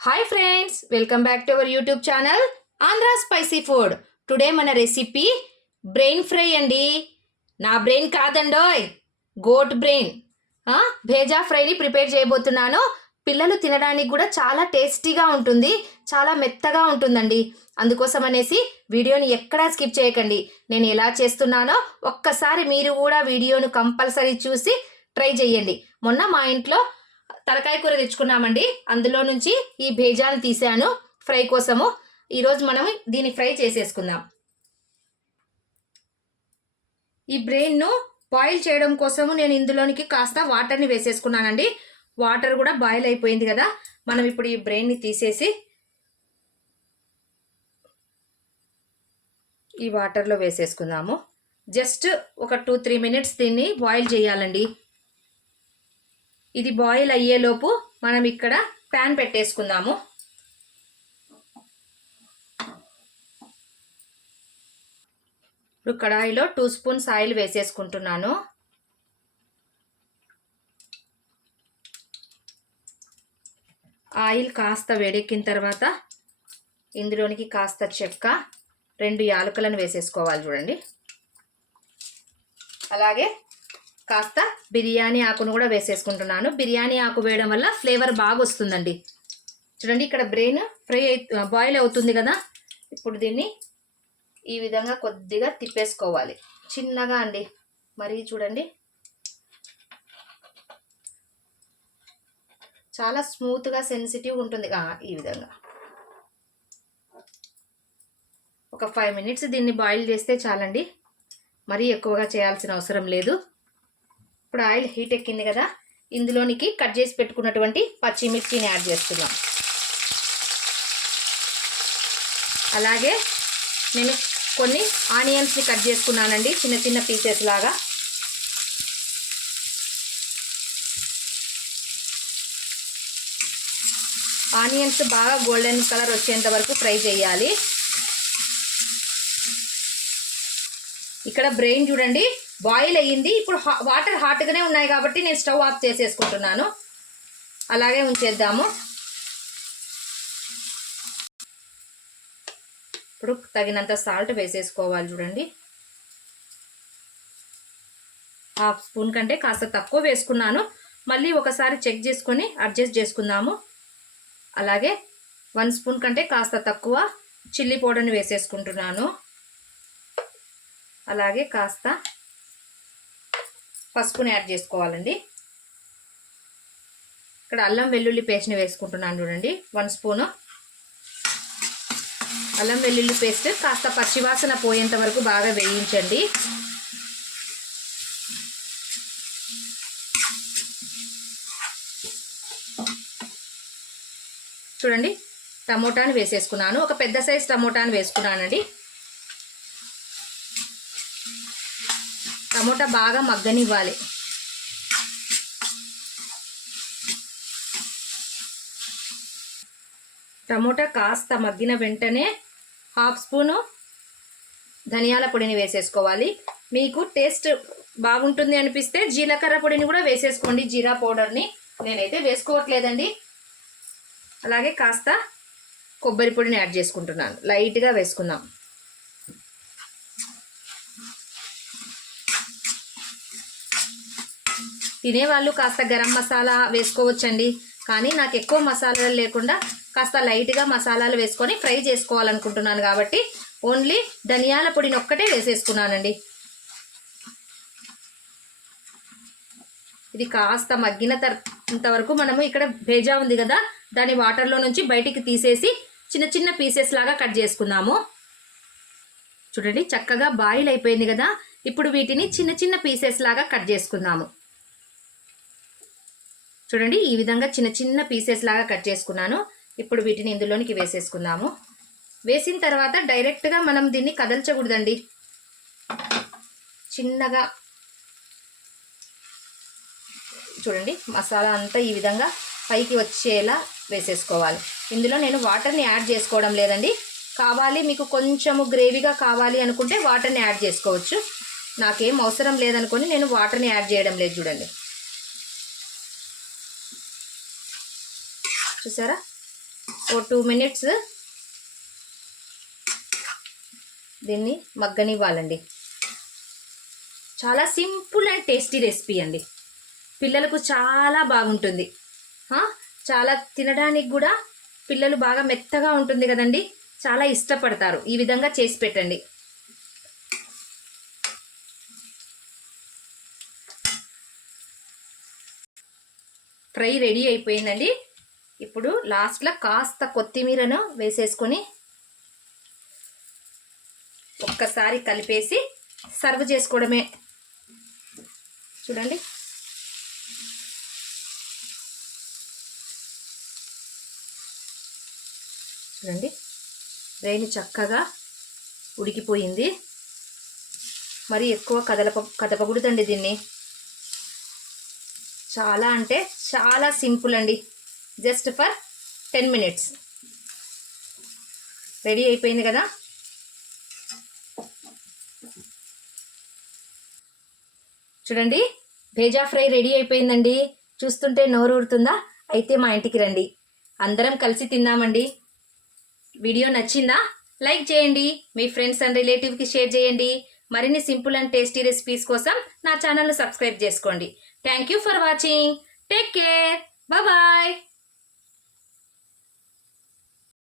Hi friends welcome back to our YouTube channel Andhra spicy food today మన recipe brain fry అండి నా brain కాదండోయ్ goat brain bheja ఫ్రైని prepare చేయబోతున్నాను పిల్లలు తినడానికి కూడా చాలా టేస్టీగా ఉంటుంది చాలా మెత్తగా ఉంటుందండి అందుకోసం అనేసి వీడియోని ఎక్కడా స్కిప్ చేయకండి నేను ఎలా చేస్తున్నానో ఒక్కసారి మీరు కూడా వీడియోను కంపల్సరీ చూసి ట్రై చేయండి మొన్న మా ఇంట్లో తలకాయ కూర తెచ్చుకున్నామండి. అందులో నుంచి ఈ భేజాన్ని తీసాను ఫ్రై కోసము. ఈరోజు మనం దీన్ని ఫ్రై చేసేసుకుందాం. ఈ బ్రెయిన్ను బాయిల్ చేయడం కోసము నేను ఇందులోనికి కాస్త వాటర్ని వేసేసుకున్నానండి. వాటర్ కూడా బాయిల్ అయిపోయింది కదా. మనం ఇప్పుడు ఈ బ్రెయిన్ని తీసేసి ఈ వాటర్లో వేసేసుకుందాము. జస్ట్ ఒక టూ త్రీ మినిట్స్ దీన్ని బాయిల్ చేయాలండి. ఇది బాయిల్ అయ్యేలోపు మనం ఇక్కడ ప్యాన్ పెట్టేసుకుందాము. ఇప్పుడు కడాయిలో టూ స్పూన్స్ ఆయిల్ వేసేసుకుంటున్నాను. ఆయిల్ కాస్త వేడెక్కిన తర్వాత ఇందులోనికి కాస్త చెక్క రెండు యాలకులను వేసేసుకోవాలి చూడండి. అలాగే కాస్త బిర్యానీ ఆకును కూడా వేసేసుకుంటున్నాను. బిర్యానీ ఆకు వేయడం వల్ల ఫ్లేవర్ బాగా వస్తుందండి చూడండి ఇక్కడ బ్రెయిన్ ఫ్రై బాయిల్ అవుతుంది కదా? ఇప్పుడు దీన్ని ఈ విధంగా కొద్దిగా తిప్పేసుకోవాలి. చిన్నగా అండి. మరీ చూడండి. చాలా స్మూత్గా సెన్సిటివ్ ఉంటుంది. ఈ విధంగా. ఒక ఫైవ్ మినిట్స్ దీన్ని బాయిల్ చేస్తే చాలండి. మరీ ఎక్కువగా చేయాల్సిన అవసరం లేదు. ఇప్పుడు ఆయిల్ హీట్ ఎక్కింది కదా ఇందులోనికి కట్ చేసి పెట్టుకున్నటువంటి పచ్చిమిర్చిని యాడ్ చేస్తున్నాం. అలాగే నేను కొన్ని ఆనియన్స్ని కట్ చేసుకున్నానండి చిన్న చిన్న పీసెస్ లాగా. ఆనియన్స్ బాగా గోల్డెన్ కలర్ వచ్చేంత వరకు ఫ్రై చేయాలి. ఇక్కడ బ్రెయిన్ చూడండి బాయిల్ అయ్యింది. ఇప్పుడు వాటర్ హాట్గానే ఉన్నాయి కాబట్టి నేను స్టవ్ ఆఫ్ చేసేసుకుంటున్నాను. అలాగే ఉంచేద్దాము. ఇప్పుడు తగినంత సాల్ట్ వేసేసుకోవాలి చూడండి. హాఫ్ స్పూన్ కంటే కాస్త తక్కువ వేసుకున్నాను. మళ్ళీ ఒకసారి చెక్ చేసుకొని అడ్జస్ట్ చేసుకుందాము. అలాగే వన్ స్పూన్ కంటే కాస్త తక్కువ చిల్లీ పౌడర్ని వేసేసుకుంటున్నాను. అలాగే కాస్త పసుపుని యాడ్ చేసుకోవాలండి. ఇక్కడ అల్లం వెల్లుల్లి పేస్ట్ని వేసుకుంటున్నాను చూడండి వన్ స్పూను. అల్లం వెల్లుల్లి పేస్ట్ కాస్త పచ్చివాసన పోయేంత వరకు బాగా వేయించండి. చూడండి టమోటాని వేసేసుకున్నాను. ఒక పెద్ద సైజ్ టమోటాని వేసుకున్నానండి. టమోటా బాగా మగ్గనివ్వాలి. టమోటా కాస్త మగ్గిన వెంటనే హాఫ్ స్పూను ధనియాల పొడిని వేసేసుకోవాలి. మీకు టేస్ట్ బాగుంటుంది అనిపిస్తే జీలకర్ర పొడిని కూడా వేసేసుకోండి. జీరా పౌడర్ని నేనైతే వేసుకోవట్లేదండి. అలాగే కాస్త కొబ్బరి పొడిని యాడ్ చేసుకుంటున్నాను. లైట్గా వేసుకుందాం. తినేవాళ్ళు కాస్త గరం మసాలా వేసుకోవచ్చండి. కానీ నాకు ఎక్కువ మసాలాలు లేకుండా కాస్త లైట్గా మసాలాలు వేసుకొని ఫ్రై చేసుకోవాలనుకుంటున్నాను కాబట్టి ఓన్లీ ధనియాల పొడిని ఒక్కటే వేసేసుకున్నానండి. ఇది కాస్త మగ్గిన తర్వాత వరకు మనము ఇక్కడ భేజా ఉంది కదా దాని వాటర్లో నుంచి బయటికి తీసేసి చిన్న చిన్న పీసెస్ లాగా కట్ చేసుకుందాము చూడండి చక్కగా బాయిల్ అయిపోయింది కదా ఇప్పుడు వీటిని చిన్న చిన్న పీసెస్ లాగా కట్ చేసుకుందాము చూడండి ఈ విధంగా చిన్న చిన్న పీసెస్ లాగా కట్ చేసుకున్నాను. ఇప్పుడు వీటిని ఇందులోనికి వేసేసుకుందాము. వేసిన తర్వాత డైరెక్ట్గా మనం దీన్ని కదల్చకూడదండి. చిన్నగా చూడండి మసాలా అంతా ఈ విధంగా పైకి వచ్చేలా వేసేసుకోవాలి. ఇందులో నేను వాటర్ని యాడ్ చేసుకోవడం లేదండి. కావాలి మీకు కొంచెము గ్రేవీగా కావాలి అనుకుంటే వాటర్ని యాడ్ చేసుకోవచ్చు. నాకేం అవసరం లేదనుకొని నేను వాటర్ని యాడ్ చేయడం లేదు చూడండి. చూసారా? ఓ టూ మినిట్స్ దీన్ని మగ్గనివ్వాలండి. చాలా సింపుల్ అండ్ టేస్టీ రెసిపీ అండి. పిల్లలకు చాలా బాగుంటుంది. చాలా తినడానికి కూడా పిల్లలు బాగా మెత్తగా ఉంటుంది కదండి. చాలా ఇష్టపడతారు. ఈ విధంగా చేసి పెట్టండి. ఫ్రై రెడీ అయిపోయిందండి. ఇప్పుడు లాస్ట్లో కాస్త కొత్తిమీరను వేసేసుకొని ఒక్కసారి కలిపేసి సర్వ్ చేసుకోవడమే. చూడండి. చూడండి. రేణి చక్కగా ఉడికిపోయింది. మరి ఎక్కువ కదలప కదపకూడదండి దీన్ని. చాలా అంటే చాలా సింపుల్ అండి. Just for ten minutes. Ready అయిపోయింది కదా? చూడండి భేజా ఫ్రై రెడీ అయిపోయిందండి. చూస్తుంటే నోరు ఊరుతుందా? అయితే మా ఇంటికి రండి. అందరం కలిసి తిందామండి వీడియో నచ్చిందా? లైక్ చేయండి. మీ ఫ్రెండ్స్ అండ్ రిలేటివ్కి షేర్ చేయండి. మరిన్ని సింపుల్ అండ్ టేస్టీ రెసిపీస్ కోసం నా ఛానల్ను సబ్స్క్రైబ్ చేసుకోండి. Thank you for watching. Take care. Bye.